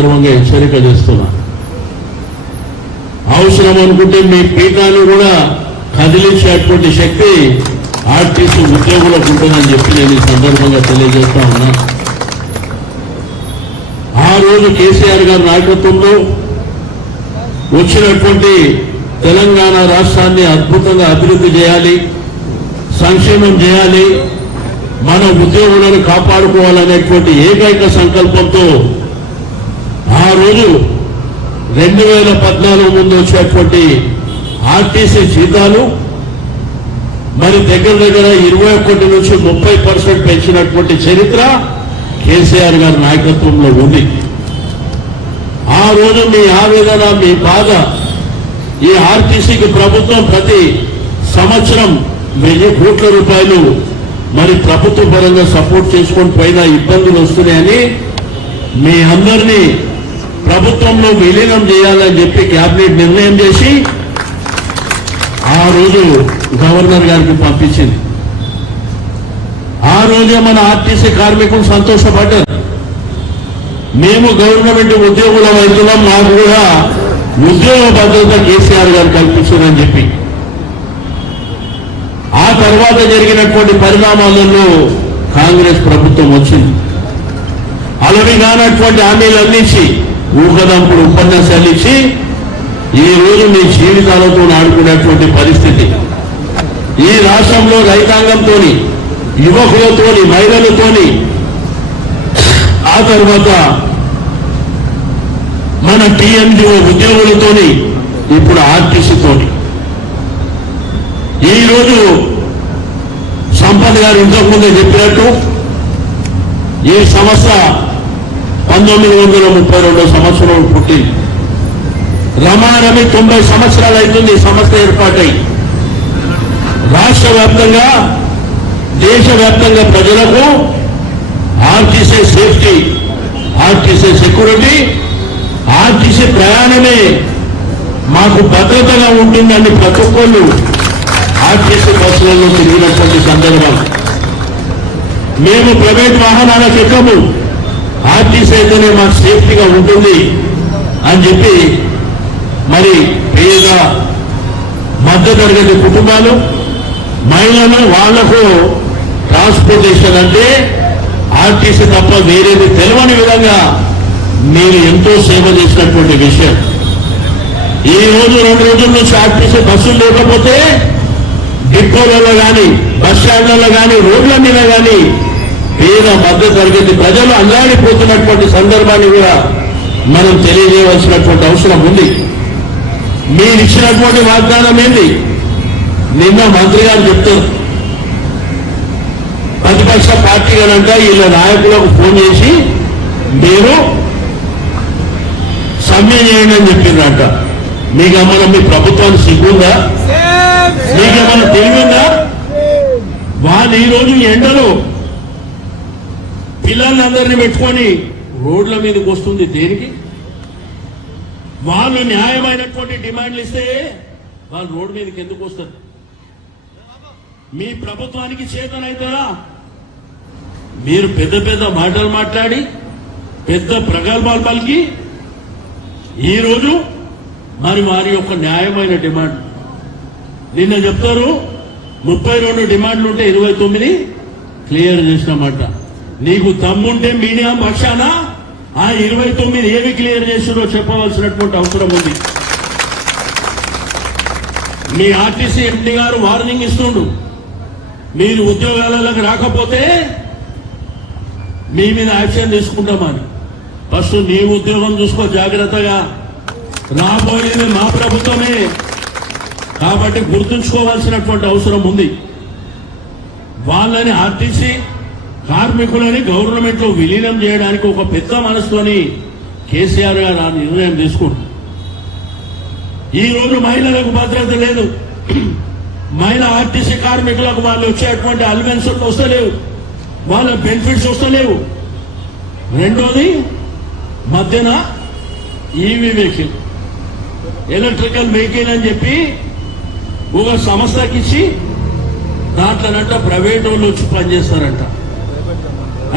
సందర్భంగా హెచ్చరిక చేస్తున్నా. అవసరం అనుకుంటే మీ పీఠాన్ని కూడా కదిలించేటువంటి శక్తి ఆర్టీసీ ఉద్యోగులకు ఉంటుందని చెప్పి నేను ఈ సందర్భంగా తెలియజేస్తా ఉన్నా. ఆ రోజు కేసీఆర్ గారి నాయకత్వంలో వచ్చినటువంటి తెలంగాణ రాష్ట్రాన్ని అద్భుతంగా అభివృద్ధి చేయాలి, సంక్షేమం చేయాలి, మన ఉద్యోగులను కాపాడుకోవాలనేటువంటి ఏకైక సంకల్పంతో ఆ రోజు 2014 ముందు వచ్చేటువంటి ఆర్టీసీ జీతాలు మరి దగ్గర 21 నుంచి 30% పెంచినటువంటి చరిత్ర కేసీఆర్ గారి నాయకత్వంలో ఉంది. ఆ రోజు మీ ఆవేదన, మీ బాధ, ఈ ఆర్టీసీకి ప్రభుత్వం ప్రతి సంవత్సరం 1000 కోట్ల రూపాయలు మరి ప్రభుత్వ పరంగా సపోర్ట్ చేసుకొని పైన ఇబ్బందులు వస్తున్నాయని మీ అందరినీ ప్రభుత్వంలో విలీనం చేయాలని చెప్పి కేబినెట్ నిర్ణయం చేసి ఆ రోజు గవర్నర్ గారికి పంపించింది. ఆ రోజే మన ఆర్టీసీ కార్మికులు సంతోషపడ్డారు. మేము గవర్నమెంట్ ఉద్యోగులం అవుతున్నాం, మాకు కూడా ఉద్యోగ భద్రత కేసీఆర్ గారు కల్పించారని చెప్పి. ఆ తర్వాత జరిగినటువంటి పరిణామాలలో కాంగ్రెస్ ప్రభుత్వం వచ్చింది. అలవి కానటువంటి హామీలు అందించి ఊకదంపుడు ఉపన్యాసాలు ఇచ్చి ఈ రోజు మీ జీవితాలతో ఆడుకునేటువంటి పరిస్థితి. ఈ రాష్ట్రంలో రైతాంగంతో, యువకులతో, మహిళలతోని, ఆ తర్వాత మన టీఎంజీఓ ఉద్యోగులతోని, ఇప్పుడు ఆర్టీసీతోని. ఈరోజు సంపత్ గారు ఇంతకుముందే చెప్పినట్టు ఈ సంస్థ 1932 సంవత్సరం పుట్టింది. రమారమి 90 సంవత్సరాలు అవుతుంది ఈ సంస్థ ఏర్పాటై. రాష్ట్ర వ్యాప్తంగా, దేశవ్యాప్తంగా ప్రజలకు RTC safety, RTC security, RTC ప్రయాణమే మాకు భద్రతగా ఉంటుందని ప్రతి ఒక్కళ్ళు ఆర్టీసీ బస్సులలో తిరిగినటువంటి సందర్భం. మేము ప్రైవేట్ వాహనాలకు ఎక్కము, ఆర్టీసీ అయితేనే మాకు సేఫ్టీగా ఉంటుంది అని చెప్పి మరి పేద మధ్యతరగతి కుటుంబాలు, మహిళలు, వాళ్లకు ట్రాన్స్పోర్టేషన్ అంటే ఆర్టీసీ తప్ప వేరేది తెలియని విధంగా మీరు ఎంతో సేవ చేసినటువంటి విషయం. ఈ రోజు 2 రోజుల నుంచి ఆర్టీసీ బస్సులు లేకపోతే డిపోలలో కానీ, బస్ స్టాండ్లలో కానీ, రోడ్ల మీద కానీ పేద మధ్య తరగతి ప్రజలు అల్లాడిపోతున్నటువంటి సందర్భాన్ని కూడా మనం తెలియజేయవలసినటువంటి అవసరం ఉంది. మీరు ఇచ్చినటువంటి వాగ్దానం ఏంటి? నిన్న మంత్రి గారు చెప్తారు, ప్రతిపక్ష పార్టీగానంట వీళ్ళ నాయకులకు ఫోన్ చేసి మీరు సమ్మె చేయండి అని చెప్పిందంట. మీకేమన్నా మీ ప్రభుత్వానికి సిగ్గుందా? మీకేమన్నా తెలివిందా? వాళ్ళు ఈరోజు ఎండలో పిల్లలందరినీ పెట్టుకొని రోడ్ల మీదకి వస్తుంది దేనికి? వాళ్ళు న్యాయమైనటువంటి డిమాండ్లు ఇస్తే వాళ్ళు రోడ్డు మీదకి ఎందుకు వస్తారు? మీ ప్రభుత్వానికి చేతనైతారా? మీరు పెద్ద పెద్ద మాటలు మాట్లాడి, పెద్ద ప్రగల్భాలు పలికి ఈరోజు మరి వారి యొక్క న్యాయమైన డిమాండ్ నిన్న చెప్తారు 32 డిమాండ్లు ఉంటే 29 క్లియర్ చేసినామంట. నీకు దమ్ముంటే మీడియా పక్షాన ఆ 29 ఏవి క్లియర్ చేసినో చెప్పవలసినటువంటి అవసరం ఉంది. మీ ఆర్టీసీ ఎండీ గారు వార్నింగ్ ఇస్తుండు, మీరు ఉద్యోగాలకు రాకపోతే మీ మీద యాక్షన్ తీసుకుంటామని. ఫస్ట్ నీ ఉద్యోగం చూసుకో జాగ్రత్తగా, రాబోయేది మా ప్రభుత్వమే కాబట్టి గుర్తుంచుకోవాల్సినటువంటి అవసరం ఉంది. వాళ్ళని ఆర్టీసీ కార్మికులని గవర్నమెంట్ లో విలీనం చేయడానికి ఒక పెద్ద మనసుతోని కేసీఆర్ గారు ఆ నిర్ణయం తీసుకుంటారు. ఈ రోజు మహిళలకు భద్రత లేదు, మహిళా ఆర్టీసీ కార్మికులకు వాళ్ళు వచ్చేటువంటి అలవెన్సులు వస్తలేవు, వాళ్ళ బెనిఫిట్స్ వస్తలేవు. రెండోది మధ్యన ఈవీ వెహికల్, ఎలక్ట్రికల్ వెహికల్ అని చెప్పి ఒక సంస్థకి ఇచ్చి దాంట్లోనంట ప్రైవేట్ వాళ్ళు వచ్చి పనిచేస్తారంట.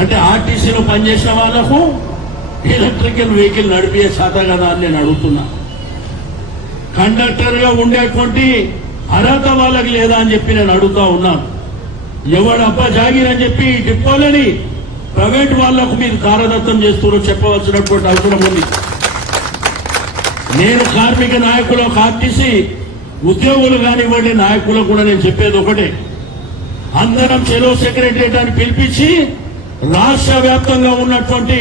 అంటే ఆర్టీసీలో పనిచేసిన వాళ్లకు ఎలక్ట్రికల్ వెహికల్ నడిపే శాత కదా అని నేను అడుగుతున్నా. కండక్టర్ గా ఉండేటువంటి అర్హత వాళ్ళకి లేదా అని చెప్పి నేను అడుగుతా ఉన్నాను. ఎవడు అబ్బా జాగిర్ అని చెప్పి డిపోలని ప్రైవేట్ వాళ్లకు మీరు తారదత్తం చేస్తున్నారో చెప్పవలసినటువంటి అవసరం ఉంది. నేను కార్మిక నాయకులకు ఆర్టీసీ ఉద్యోగులు కానివ్వండి నాయకులకు కూడా నేను చెప్పేది ఒకటే, అందరం చెలో సెక్రటరియట్ అని పిలిపించి రాష్ట్ర వ్యాప్తంగా ఉన్నటువంటి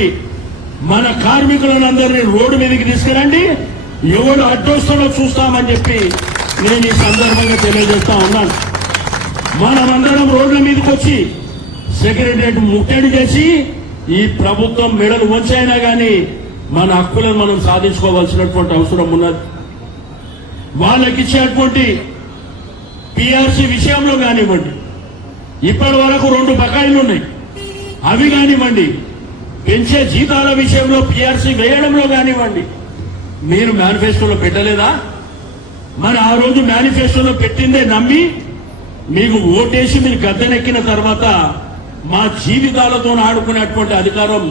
మన కార్మికులను అందరినీ రోడ్డు మీదకి తీసుకురండి, ఎవడు అడ్డొస్తాడో చూస్తామని చెప్పి నేను ఈ సందర్భంగా తెలియజేస్తా ఉన్నాను. మనమందరం రోడ్ల మీదకి వచ్చి సెక్రటరియట్ ముట్టడి చేసి ఈ ప్రభుత్వం మెడలు వంచైనా గానీ మన హక్కులను మనం సాధించుకోవాల్సినటువంటి అవసరం ఉన్నది. వాళ్ళకి ఇచ్చేటువంటి పిఆర్సీ విషయంలో కానివ్వండి, ఇప్పటి వరకు 2 బకాయిలు ఉన్నాయి, అవి కానివ్వండి, పెంచే జీతాల విషయంలో పిఆర్సీ వేయడంలో కానివ్వండి, మీరు మేనిఫెస్టోలో పెట్టలేదా? మరి ఆ రోజు మేనిఫెస్టోలో పెట్టిందే నమ్మి మీకు ఓటేసి మీరు గద్దెనెక్కిన తర్వాత మా జీవితాలతో ఆడుకునేటువంటి అధికారం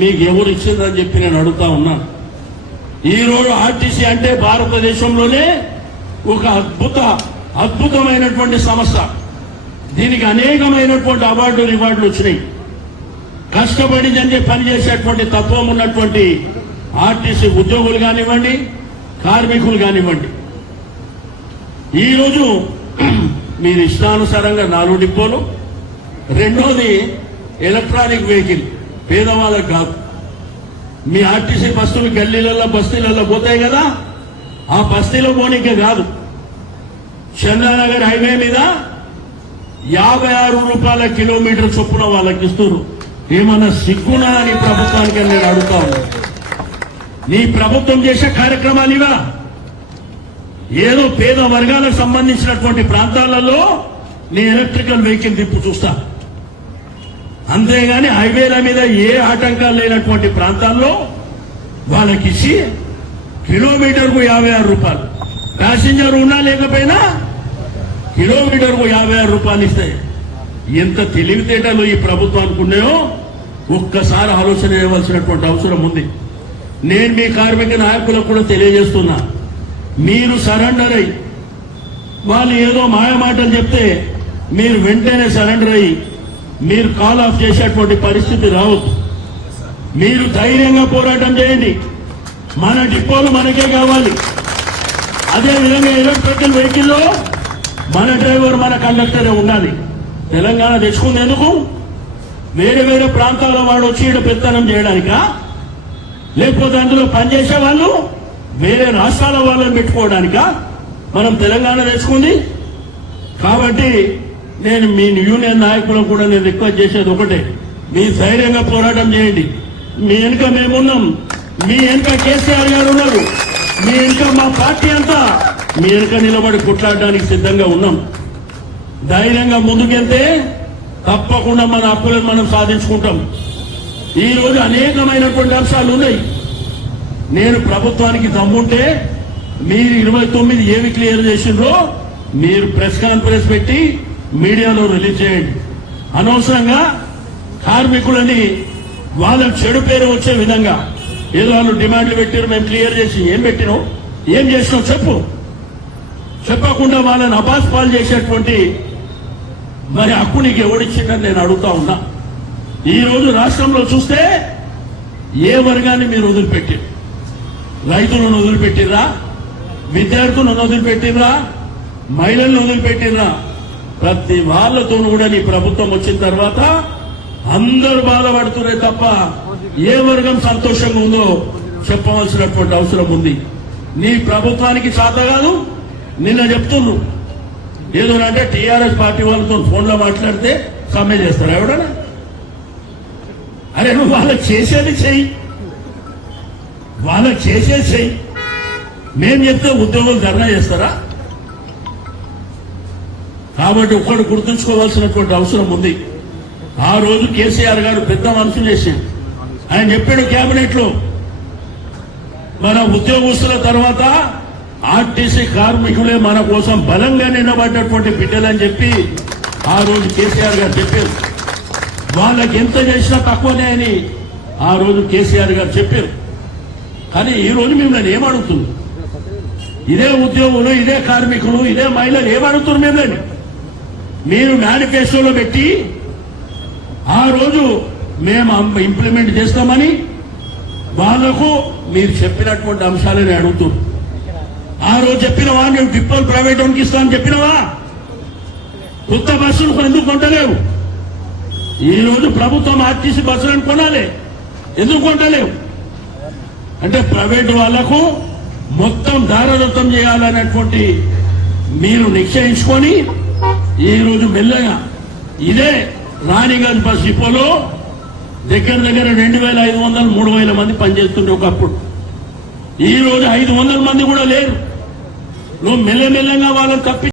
మీకు ఎవరు ఇచ్చిందని చెప్పి నేను అడుగుతా ఉన్నాను. ఈ రోజు ఆర్టీసీ అంటే భారతదేశంలోనే ఒక అద్భుతమైనటువంటి సంస్థ. దీనికి అనేకమైనటువంటి అవార్డులు రివార్డులు వచ్చినాయి. కష్టపడి పనిచేసేటువంటి తత్వం ఉన్నటువంటి ఆర్టీసీ ఉద్యోగులు కానివ్వండి, కార్మికులు కానివ్వండి, ఈరోజు మీరు ఇష్టానుసారంగా 4 డిపోలు, రెండోది ఎలక్ట్రానిక్ వెహికల్ పేదవాళ్ళకు కాదు. మీ ఆర్టీసీ బస్సులు గల్లీలలో బస్తీలలో పోతాయి కదా, ఆ బస్తీలో పోనీకే కాదు, చంద్రనగర్ హైవే మీద 56 రూపాయల కిలోమీటర్ చొప్పున వాళ్ళకి ఇస్తున్నారు. ఏమన్నా సిగ్గునా అని ప్రభుత్వానికి నేను అడుగుతా ఉన్నాను. నీ ప్రభుత్వం చేసే కార్యక్రమాలు ఇవా? ఏదో పేద వర్గాలకు సంబంధించినటువంటి ప్రాంతాలలో నీ ఎలక్ట్రికల్ వెహికల్ తిప్పు చూస్తా, అంతేగాని హైవేల మీద ఏ ఆటంకాలు లేనటువంటి ప్రాంతాల్లో వాళ్ళకిచ్చి కిలోమీటర్కు 56 రూపాయలు, ప్యాసింజర్ ఉన్నా లేకపోయినా కిలోమీటర్కు 56 రూపాయలు ఇస్తాయి. ఎంత తెలివితేటలు ఈ ప్రభుత్వానికి ఉన్నాయో ఒక్కసారి ఆలోచన చేయవలసినటువంటి అవసరం ఉంది. నేను మీ కార్మిక నాయకులకు కూడా తెలియజేస్తున్నా, మీరు సరెండర్ అయ్యి వాళ్ళు ఏదో మాయమాటలు చెప్తే మీరు వెంటనే సరెండర్ అయ్యి మీరు కాల్ ఆఫ్ చేసేటువంటి పరిస్థితి రావద్దు. మీరు ధైర్యంగా పోరాటం చేయండి. మన డిపోలు మనకే కావాలి. అదేవిధంగా ఎలక్ట్రికల్ వెహికల్లో మన డ్రైవర్ మన కండక్టరే ఉండాలి. తెలంగాణ తెచ్చుకుంది ఎందుకు? వేరే వేరే ప్రాంతాల వాడు వచ్చి ఇక్కడ పెత్తనం చేయడానికా? లేకపోతే అందులో పనిచేసే వాళ్ళు వేరే రాష్ట్రాల వాళ్ళని పెట్టుకోవడానికా మనం తెలంగాణ తెచ్చుకుంది? కాబట్టి నేను మీ యూనియన్ నాయకులకు కూడా నేను రిక్వెస్ట్ చేసేది ఒకటే, మీ ధైర్యంగా పోరాటం చేయండి. మీ వెనుక మేమున్నాం, మీ వెనుక కేసీఆర్ గారు ఉన్నారు, మీ వెనుక మా పార్టీ అంతా మీ వెనుక నిలబడి కొట్లాడడానికి సిద్ధంగా ఉన్నాం. ధైర్యంగా ముందుకెళ్తే తప్పకుండా మన హక్కులను మనం సాధించుకుంటాం. ఈ రోజు అనేకమైనటువంటి అంశాలు ఉన్నాయి. నేను ప్రభుత్వానికి దమ్ముంటే మీరు 29 ఏవి క్లియర్ చేసిండ్రో మీరు ప్రెస్ కాన్ఫరెన్స్ పెట్టి మీడియాలో రిలీజ్ చేయండి. అనవసరంగా కార్మికులని వాళ్ళకి చెడు పేరు వచ్చే విధంగా ఏదో వాళ్ళు డిమాండ్లు పెట్టారు, మేము క్లియర్ చేసి ఏం పెట్టినావు, ఏం చేసినావు చెప్పు. చెప్పకుండా వాళ్ళని అపాస్పాలు చేసేటువంటి మరి హక్కు నీకు ఎవడిచ్చిందని నేను అడుగుతా ఉన్నా. ఈ రోజు రాష్ట్రంలో చూస్తే ఏ వర్గాన్ని మీరు వదిలిపెట్టారు? రైతులను వదిలిపెట్టిర్రా? విద్యార్థులను వదిలిపెట్టిర్రా? మహిళలను వదిలిపెట్టిర్రా? ప్రతి వాళ్ళతో కూడా నీ ప్రభుత్వం వచ్చిన తర్వాత అందరూ బాధపడుతున్నారు తప్ప ఏ వర్గం సంతోషంగా ఉందో చెప్పవలసినటువంటి అవసరం ఉంది. నీ ప్రభుత్వానికి చేత కాదు. నిన్న చెప్తున్నారు ఏదోనంటే టీఆర్ఎస్ పార్టీ వాళ్ళతో ఫోన్లో మాట్లాడితే సమ్మె చేస్తారు. ఎవడన్నా అరే నువ్వు వాళ్ళకి చేసేది చెయ్యి, వాళ్ళకి చేసేది చెయ్యి. మేము చెప్తే ఉద్యోగులు ధర్నా చేస్తారా? కాబట్టి ఒక్కడు గుర్తుంచుకోవాల్సినటువంటి అవసరం ఉంది. ఆ రోజు కేసీఆర్ గారు పెద్ద మనసు చేశాడు. ఆయన చెప్పాడు కేబినెట్ లో మన ఉద్యోగస్తుల తర్వాత ఆర్టీసీ కార్మికులే మన కోసం బలంగా నిలబడ్డటువంటి బిడ్డలని చెప్పి ఆ రోజు కేసీఆర్ గారు చెప్పారు. వాళ్ళకి ఎంత చేసినా తక్కువనే అని ఆ రోజు కేసీఆర్ గారు చెప్పారు. కానీ ఈ రోజు మిమ్మల్ని ఏమడుగుతుంది? ఇదే ఉద్యోగులు, ఇదే కార్మికులు, ఇదే మహిళలు ఏమడుగుతున్నారు మిమ్మల్ని? మీరు మేనిఫెస్టోలో పెట్టి ఆ రోజు మేము ఇంప్లిమెంట్ చేస్తామని వాళ్లకు మీరు చెప్పినటువంటి అంశాలని అడుగుతున్నారు. ఆ రోజు చెప్పినవా? నువ్వు డిపోలు ప్రైవేట్ ఓన్కి ఇస్తామని చెప్పినవా? కొత్త బస్సులు ఎందుకు కొంటలేవు? ఈ రోజు ప్రభుత్వం ఆర్టీసీ బస్సులను కొనాలి, ఎందుకు కొంటలేవు? అంటే ప్రైవేటు వాళ్లకు మొత్తం దారదత్తం చేయాలనేటువంటి మీరు నిశ్చయించుకొని ఈ రోజు మెల్లగా ఇదే రాణిగంజ్ బస్ డిపోలో దగ్గర 2,500 3,000 మంది పనిచేస్తుండే ఒకప్పుడు. ఈ రోజు 500 మంది కూడా లేరు. నువ్వు మెల్లమెల్లగా వాళ్ళని తప్పి